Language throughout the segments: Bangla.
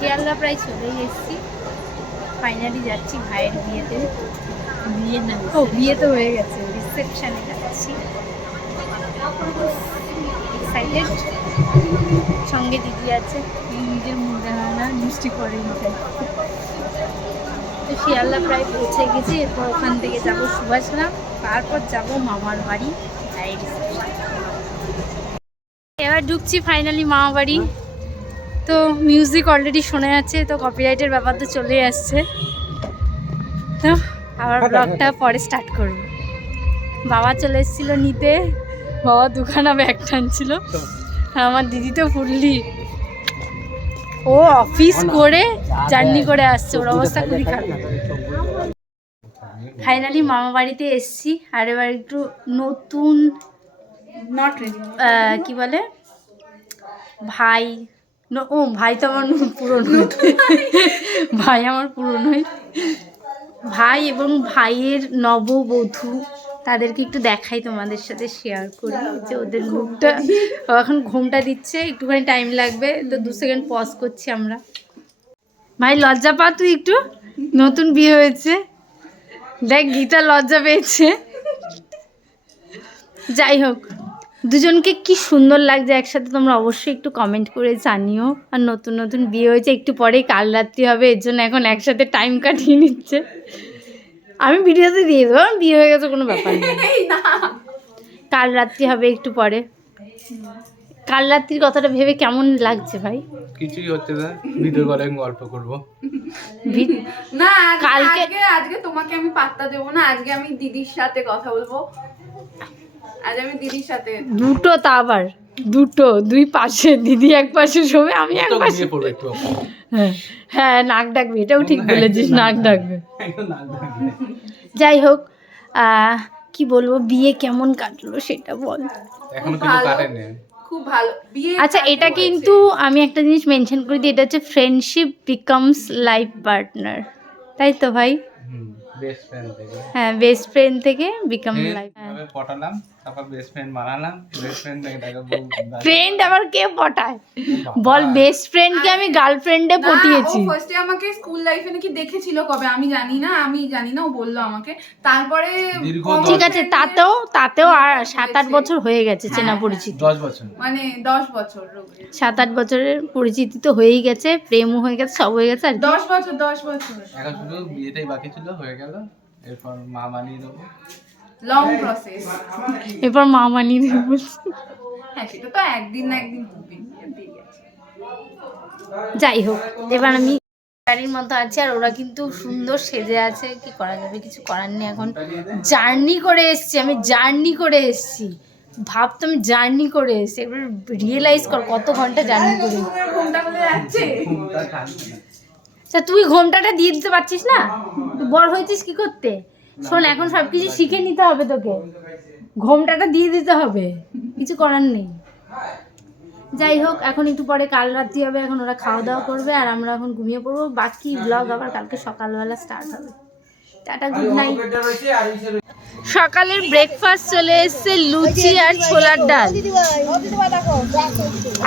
শিয়ালদা প্রায় চলেই এসেছি। ফাইনালি যাচ্ছি ভাইয়ের বিয়েতে। বিয়ে না ও বিয়ে তো হয়ে গেছে। রিসেপশনে যাচ্ছি। এক্সাইটেড সঙ্গে দিদি আছে। নিজের মুখ দেখা না মিষ্টি করে নিতে তো শিয়ালদা প্রায় পৌঁছে গেছি। এরপর ওখান থেকে যাব সুভাষগ্রাম। তারপর যাব মামার বাড়ি। এবার ঢুকছি ফাইনালি মামা বাড়ি। তো মিউজিক অলরেডি শোনা যাচ্ছে তো কপিরাইটের ব্যাপার তো চলে আসছে। তো আবার ব্লগটা পরে স্টার্ট করব। বাবা চলে এসেছিল নিতে বাবা দুখানা ব্যাগ টানছিল। আমার দিদি তো ফুললি। ও অফিস করে জার্নি করে আসছে ওর অবস্থা খুবই খারাপ। ফাইনালি মামা বাড়িতে এসছি আর এবার একটু নতুন নট কি বলে? ভাই ও ভাই তো আমার পুরনো ভাই আমার পুরনোই ভাই এবং ভাইয়ের নববধূ তাদেরকে একটু দেখাই তোমাদের সাথে শেয়ার করি যে ওদের ও এখন ঘুমটা দিচ্ছে একটুখানি টাইম লাগবে তো দু সেকেন্ড পজ করছি আমরা। ভাই লজ্জা পা তুই একটু। নতুন বিয়ে হয়েছে। দেখ গীতা লজ্জা পেয়েছে। যাই হোক। দুজনকে কি সুন্দর লাগছে একসাথে তোমরা অবশ্যই একটু কমেন্ট করে জানিও। আর নতুন নতুন বিয়ে হয়েছে একটু পরেই কাল রাত্রি হবে এর জন্য এখন একসাথে টাইম কাটিয়ে নিচ্ছে। আমি ভিডিওতে দিয়ে দেবো আমার বিয়ে হয়ে গেছে কোনো ব্যাপার নেই। কাল রাত্রি হবে একটু পরে। কাল রাত্রির কথাটা ভেবে কেমন লাগছে ভাই? কিছুই হচ্ছে না ভিডিও কলে আমি গল্প করব। না কালকে- আজকে তোমাকে আমি পাত্তা দেবো না আজকে আমি দিদির সাথে কথা বলব। আজ আমি দিদির সাথে দুটো তা আবার দুটো দুই পাশে দিদি এক পাশে শোবে আমি এক পাশে। ঘুমিয়ে পড়বে একটু হ্যাঁ হ্যাঁ নাক ডাকবে এটাও ঠিক বলেছিস নাক ডাকবে। যাই হোক কি বলব বিয়ে কেমন কাটলো সেটা বল। এখনও কিছু কাটেনি। খুব ভালো। বিয়ে আচ্ছা এটা কিন্তু আমি একটা জিনিস মেনশন করে দিই এটা হচ্ছে ফ্রেন্ডশিপ বিকামস লাইফ পার্টনার তাই তো ভাই? হুম বেস্ট ফ্রেন্ড থেকে। হ্যাঁ বেস্ট ফ্রেন্ড থেকে বিকাম লাইফ পটালাম? তারপর বেস্ট ফ্রেন্ড বানালাম। বেস্ট ফ্রেন্ড থেকে তাকে ফ্রেন্ড আবার কে পটায়? বল বেস্ট ফ্রেন্ডকে আমি গার্লফ্রেন্ডে পটিয়েছি। ফার্স্টে আমাকে স্কুল লাইফে নাকি দেখেছিল কবে আমি জানি না আমি জানি না ও বলল আমাকে। তারপরে ঠিক আছে তাতেও তাতেও আর সাত আট বছর হয়ে গেছে চেনা পরিচিতি। দশ বছর। মানে দশ বছর রোগে। সাত আট বছরের পরিচিতি তো হয়েই গেছে প্রেমও হয়ে গেছে সব হয়ে গেছে আর। দশ বছর দশ বছর। এখন শুধু বিয়েটাই বাকি ছিল হয়ে গেল। এরপর মা বানিয়ে দেবো। লং প্রসেস এরপর মা মানিয়ে দেবে হ্যাঁ সেটা তো একদিন না একদিন হবে যাই হোক এবার আমি গাড়ির মতো আছে আর ওরা কিন্তু সুন্দর সেজে আছে। কি করা যাবে? কিছু করার নেই এখন। জার্নি করে এসছি আমি জার্নি করে এসছি। ভাবতো আমি জার্নি করে এসছি। এবার রিয়েলাইজ কর কত ঘণ্টা জার্নি করে। তা তুই ঘোমটাটা দিয়ে দিতে পারছিস না? তুই বড় হয়েছিস কি করতে? শোন এখন সব কিছু শিখে নিতে হবে তোকে। ঘোমটাটা দিয়ে দিতে হবে। কিছু করার নেই। যাই হোক এখন একটু পরে কাল রাত্রি হবে এখন ওরা খাওয়া দাওয়া করবে আর আমরা এখন ঘুমিয়ে পড়ব। বাকি ব্লগ আবার কালকে সকালবেলা স্টার্ট হবে। টাটা গুড নাইট সকালের ব্রেকফাস্ট চলে এসছে লুচি আর ছোলার ডাল।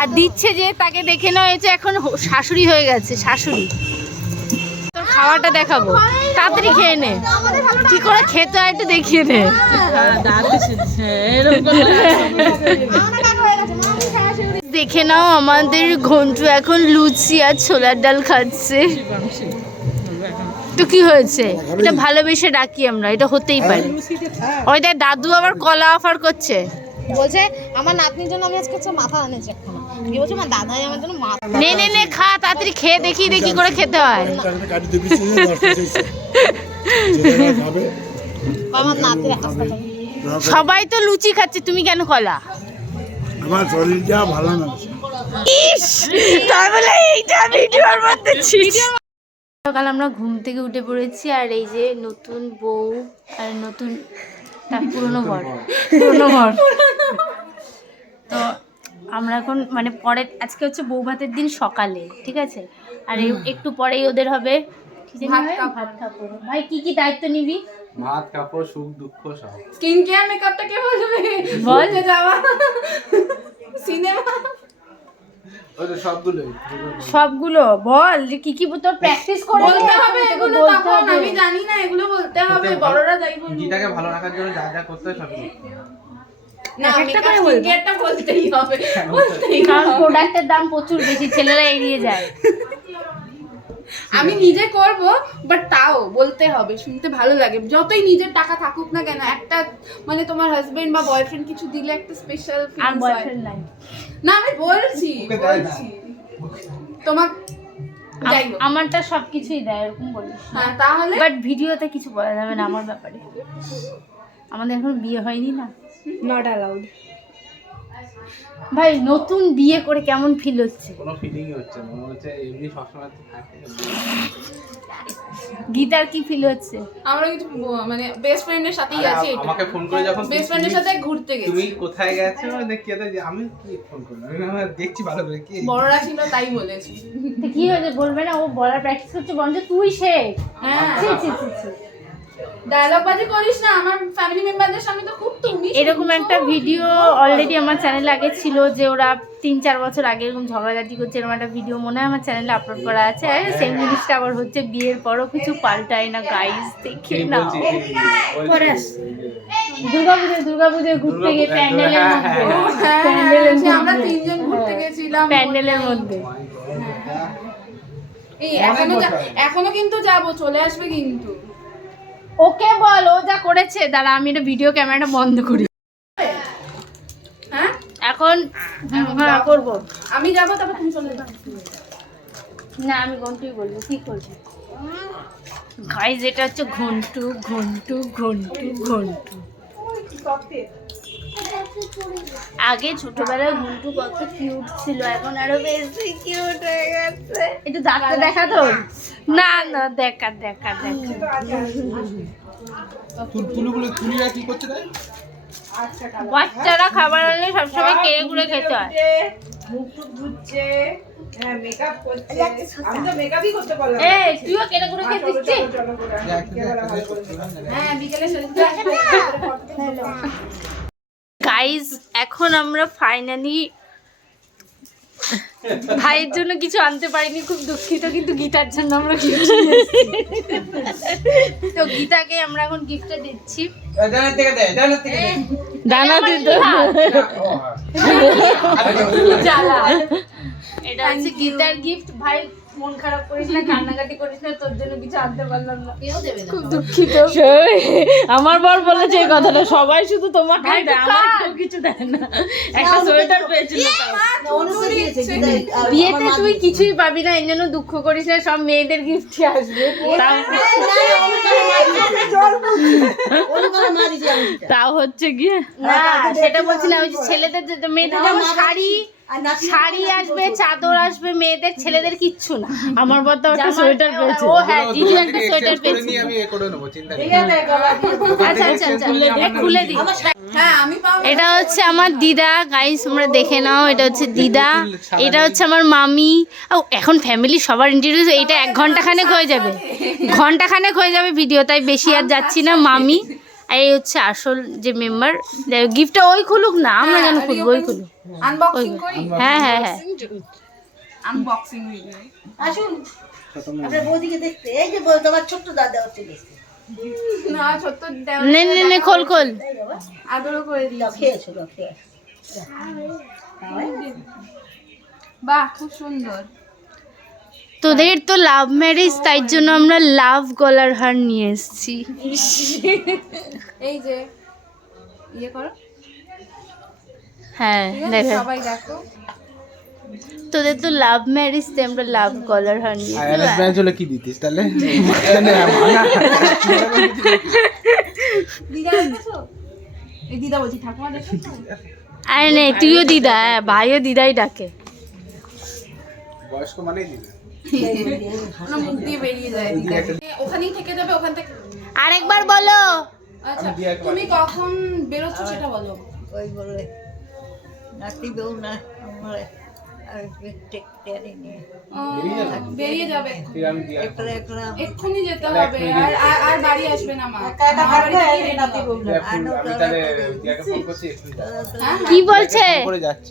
আর দিচ্ছে যে তাকে দেখে নেওয়া হয়েছে এখন শাশুড়ি হয়ে গেছে শাশুড়ি। খাওয়াটা দেখাবো। তাড়াতাড়ি খেয়ে নে। কি করে খেতে হয় একটু দেখিয়ে নে। দেখে নাও, আমাদের ঘন্টু এখন লুচি আর ছোলার ডাল খাচ্ছে। তো কি হয়েছে? এটা ভালোবেসে ডাকি আমরা, এটা হতেই পারে। ওই দেখ, দাদু আবার কলা অফার করছে। বলছে, আমার নাতনির জন্য আমি আজকে মাথা আনেছি নে নে নে খা তাড়াতাড়ি খেয়ে দেখি দেখি করে খেতে হয়। সবাই তো লুচি খাচ্ছে তুমি কেন কলা? আমার শরীরটা ভালো না। ইস তার বলে এইটা ভিডিওর মধ্যে সকাল আমরা ঘুম থেকে উঠে পড়েছি আর এই যে নতুন বউ আর নতুন পুরনো বর পুরনো বর তো আমরা এখন মানে পরে আজকে হচ্ছে বউ ভাতের দিন সকালে ঠিক আছে? আর একটু পরেই ওদের হবে ভাই কি কি দায়িত্ব নিবি? ভাত কাপড় সুখ দুঃখ সব। স্কিন কেয়ার মেকআপটা কে বলবে? বল। যাওয়া। সিনেমা। সবগুলো? বল যে কি কি তোর প্র্যাকটিস করে বলতে হবে এগুলো বলতে তখন হবে। আমি জানি না এগুলো বলতে হবে বড়রা যাই গীতাকে ভালো রাখার জন্য যা যা করতে হয় সবই করতে হবে। না একটা একটা করে করে বলব। একটা বলতেই হবে বলতেই কারণ প্রোডাক্টের দাম প্রচুর বেশি ছেলেরা এড়িয়ে যায়। আমি নিজে করব বাট তাও বলতে হবে শুনতে ভালো লাগে। যতই নিজের টাকা থাকুক না কেন একটা মানে তোমার হাজবেন্ড বা বয়ফ্রেন্ড কিছু দিলে একটা স্পেশাল আর বয়ফ্রেন্ড নাই। না আমি বলছি। বলছি। তোমার আমারটা সবকিছুই দেয় এরকম বলিস হ্যাঁ তাহলে? বাট ভিডিওতে কিছু বলা যাবে না আমার ব্যাপারে। আমাদের এখন বিয়ে হয়নি না। নট অ্যালাউড ভাই নতুন বিয়ে করে কেমন ফিল হচ্ছে? কোনো ফিলিংই হচ্ছে না। মনে হচ্ছে এমনি সবসময় থাকে। গীতার কি ফিল হচ্ছে? আমরা কিছু ব- মানে বেস্ট ফ্রেন্ডের সাথেই আছি। আমাকে ফোন করে যখন বেস্ট ফ্রেন্ডের সাথে ঘুরতে গেছি। তুমি কোথায় গেছো? দেখি যে আমি কি ফোন করলাম? আমি দেখছি ভালো করে কি? বড়রা ছিল তাই বলেছি। কি হয়েছে বলবে না? ও বলার প্র্যাকটিস করছে বঞ্চ তুই শেখ। হ্যাঁ। ছি, ছি, ছি, ছি। ডায়লগ বাজি করিস না আমার ফ্যামিলি মেম্বারদের সামনে তো খুব তুমি এরকম একটা ভিডিও অলরেডি আমার চ্যানেলে আগে ছিল যে ওরা তিন চার বছর আগে এরকম ঝগড়াঝাটি করছে এরকম একটা ভিডিও মনে হয় আমার চ্যানেলে আপলোড করা আছে। আরে সেম জিনিসটা আবার হচ্ছে বিয়ের পরও কিছু পাল্টায় না গাইস দেখে না। পরে দুর্গাপুজোয় ঘুরতে গিয়ে প্যান্ডেলের হ্যাঁ, মধ্যে। হ্যাঁ, হ্যাঁ, প্যান্ডেলের সে আমরা তিনজন ঘুরতে। গেছিলাম প্যান্ডেলের মধ্যে। এই এখনও যা- এখনও কিন্তু যাব চলে আসবে কিন্তু। ওকে বল ও যা করেছে। দাঁড়া আমি এটা ভিডিও ক্যামেরাটা বন্ধ করি। হ্যাঁ? এখন হ্যাঁ করব। আমি যাব তারপর তুমি চলে যাবে না আমি ঘন্টুই বলব কি করব গাইজ এটা হচ্ছে ঘন্টু ঘন্টু ঘন্টু ঘন্টু। আগে ছোটবেলায় ঘন্টু কত কিউট ছিল এখন আরও বেশি কিউট হয়ে গেছে একটু দাঁতটা দেখা তো না না দেখা দেখা দেখা তুলতুলুগুলো তুলিরা কি করছে তাই বাচ্চারা খাবার আনলে সবসময় কেড়ে কুড়ে খেতে হয় মুখ টুক ধুচ্ছে হ্যাঁ মেকআপ করছে আমি তো মেকআপই করতে পারলাম না। এই তুইও খেতে দিচ্ছিস হ্যাঁ বিকেলে গাইজ এখন আমরা ফাইনালি ভাইয়ের জন্য কিছু আনতে পারিনি খুব দুঃখিত কিন্তু গীতার জন্য আমরা গিফট তো গীতাকে আমরা এখন গিফটটা দিচ্ছি। দানা দিত জ্বালা এটা হচ্ছে গীতার গিফট ভাই মন খারাপ করিস না কান্নাকাটি করিস না তোর জন্য কিছু আনতে পারলাম না কেউ দেবে না খুব দুঃখিত আমার বর বলেছে এই কথাটা সবাই শুধু তোমাকে ভাই, দেয় আমার কেউ কিছু দেয় না একটা সোয়েটার পেয়েছিল বিয়েতে তুই কিছুই পাবি না এই জন্য দুঃখ করিস না সব মেয়েদের গিফটই আসবে তাও হচ্ছে গিয়ে না সেটা বলছি না ওই যে ছেলেদের যে- মেয়েদের যেমন শাড়ি শাড়ি আসবে চাদর আসবে মেয়েদের ছেলেদের কিচ্ছু না। আমার বর তো একটা সোয়েটার পেয়েছে ও হ্যাঁ দোকান একটা সোয়েটার পেয়েছি। আমি এ করে নেব চিন্তা আচ্ছা আচ্ছা আচ্ছা খুলে দিই হ্যাঁ আমি পাবো। এটা হচ্ছে আমার দিদা গাইস তোমরা দেখে নাও এটা হচ্ছে দিদা এটা হচ্ছে আমার মামি। ও এখন ফ্যামিলি সবার ইন্টারভিউ এটা এক ঘণ্টা খানেক হয়ে যাবে। ঘণ্টা খানেক হয়ে যাবে ভিডিও তাই বেশি আর যাচ্ছি না মামি। আর এই হচ্ছে আসল যে মেম্বার গিফটটা ওই খুলুক না আমরা যেন খুলবো ওই খুলুক। আনবক্সিং করি। হ্যাঁ হ্যাঁ হ্যাঁ। আনবক্সিং আসুন। আপনার বৌদিকে দেখতে এই যে তোমার ছোট্ট দাদা হচ্ছে দেখতে না ছোট্ট নে নে নে খোল খোল। আদরও করে দিই খেয়েছো খেয়েছো বাহ খুব সুন্দর। তোদের তো লাভ ম্যারেজ তাই জন্য আমরা লাভ গলার হার নিয়ে এসেছি এই যে ইয়ে করো হ্যাঁ দেখো সবাই দেখো তোদের তো লাভ ম্যারেজ তাই আমরা লাভ গলার হার নিয়ে আর অ্যারেঞ্জ ম্যারেজ হলে কি দিতিস তাহলে এখানে আমার- দিদা দিদা বলছি ঠাকুমা দেখেছ আরে নে তুইও দিদা হ্যাঁ ভাইও দিদাই ডাকে বয়স্ক মানেই দিবে ওনার মুখ দিয়ে বেরিয়ে যায়। ওখানেই থেকে যাবে ওখান থেকে আরেকবার বলো। আচ্ছা তুমি কখন বেরোচ্ছ সেটা বলো। ওই বলে না বেরিয়ে যাবে। এক্ষুনি যেতে হবে। আর আর- বাড়ি আসবে না মা। হ্যাঁ, কি বলছে?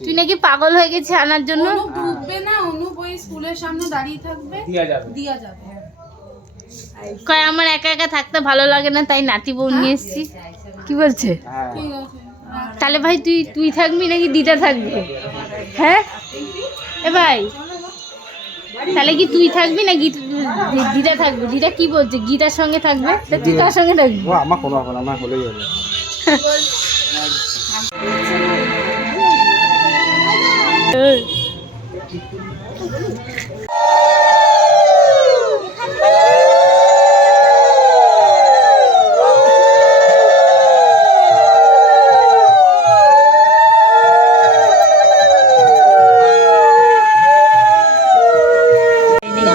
তুই নাকি পাগল হয়ে গেছে আনার জন্য? ঢুকবে না? অনুপ ওই স্কুলের সামনে দাঁড়িয়ে থাকবে? দিয়া যাবে। দিয়া যাবে। কয় আমার একা একা থাকতে ভালো লাগে না তাই নাতি বউ নিয়ে এসেছি। কি বলছে? হ্যাঁ। তাহলে ভাই তুই তুই থাকবি নাকি দিদা থাকবে? হ্যাঁ? এ ভাই তাহলে কি তুই থাকবি না দিদা থাকবে? দিদা কি বলছে? গীতার সঙ্গে থাকবে? তুই কার সঙ্গে থাকবি? আমার কোনো হবে আমার হলেই হবে। এই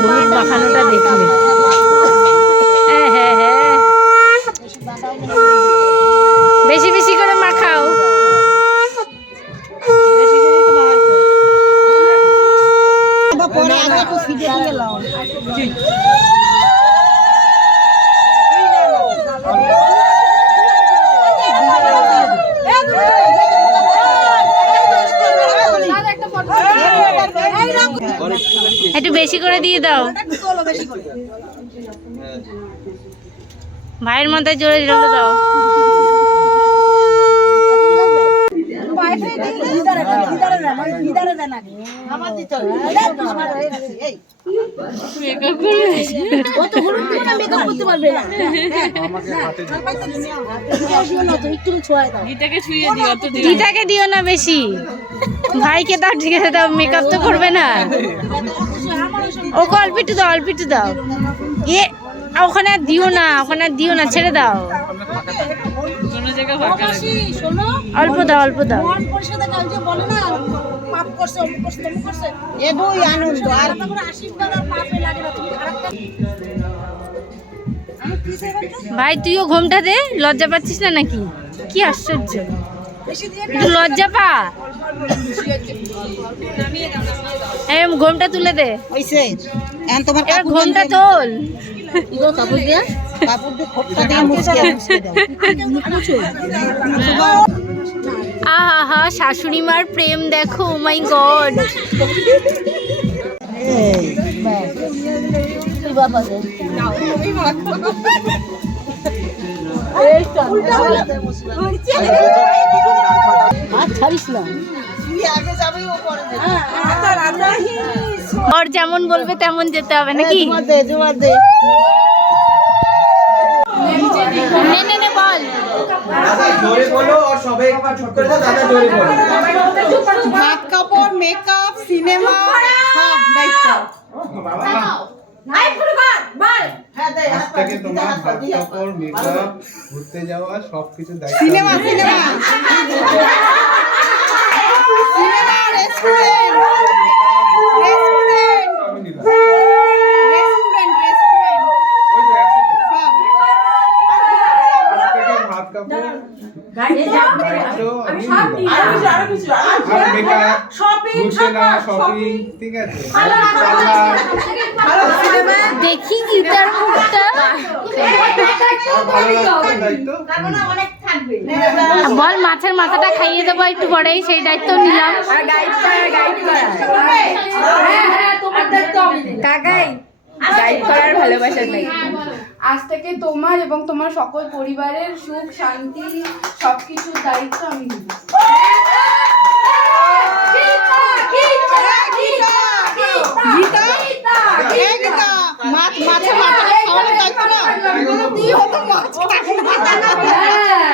হলুদ মাখানোটা দেখলে হ্যাঁ হ্যাঁ হ্যাঁ বেশি বেশি করে মাখাও একটু বেশি করে দিয়ে দাও। ভাইয়ের মাথায় জোরে জোরে দাও। দিও না বেশি। ভাইকে দাও ঠিক আছে দাও মেকআপ তো করবে না। ওকে অল্প একটু দাও অল্প একটু দাও। এ ওখানে আর দিও না ওখানে আর দিও না ছেড়ে দাও। অল্প দাও অল্প দাও। ভাই তুইও ঘোমটা দে লজ্জা পাচ্ছিস না নাকি? কি আশ্চর্য। একটু লজ্জা পা। এম ঘোমটা তুলে দে। হইছে। এখন তোমার এবার ঘোমটা তোল। কাপড় দিয়া? কাপড় দিয়ে খোপটা দিয়ে মুছকে মুছকে দাও আহা হা শাশুড়ি মার প্রেম দেখো oh মাই গড ওর যেমন বলবে তেমন যেতে হবে নাকি? নে নে থেকে তোমার ভাত কাপড় মেকআপ ঘুরতে যাওয়া দায়িত্ব cinema cinema cinema restaurant restaurant. সব কাপড় দায়িত্ব আমি নিলাম। দেখি গীতার মুখটা ভালো লাগছে দায়িত্ব বল মাছের মাথাটা খাইয়ে দেবো একটু পরেই সেই দায়িত্ব নিলাম আজ থেকে তোমার এবং তোমার সকল পরিবারের সুখ শান্তি সবকিছুর দায়িত্ব আমি নিব গীতা মাছ মাছের মাথাটা খাওয়ানোর দায়িত্ব না তুই হতো মাছ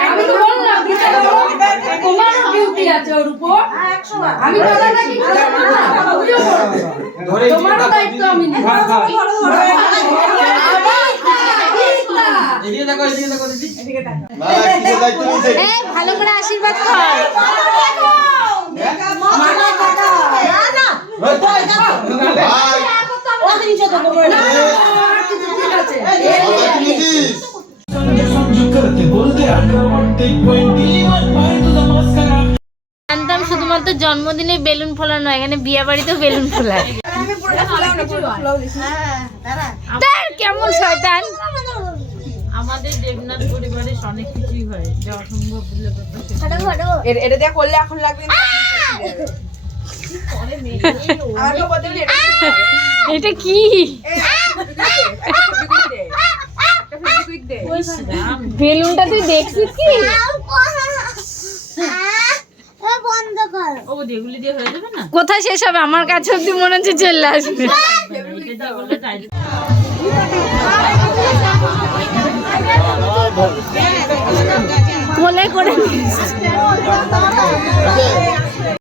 আমি তো বললাম তোমার ডিউটি আছে ওর উপর আমি কথাটা কি তোমারও দায়িত্ব আমি ভালো করে আশীর্বাদ কর জানতাম শুধুমাত্র জন্মদিনে বেলুন ফোলানো এখানে বিয়ে বাড়িতেও বেলুন ফোলায়। তার কেমন শয়তান। আমাদের দেবনাথ পরিবারে অনেক কিছুই হয় যা অসম্ভব বলে কথা এটা দিয়ে করলে এখন লাগবে না। এটা কি? বেলুনটা তুই দেখছিস কি? কোথায় শেষ হবে? আমার কাছে অব্দি মনে হচ্ছে চলে আসবে। কোলে করে।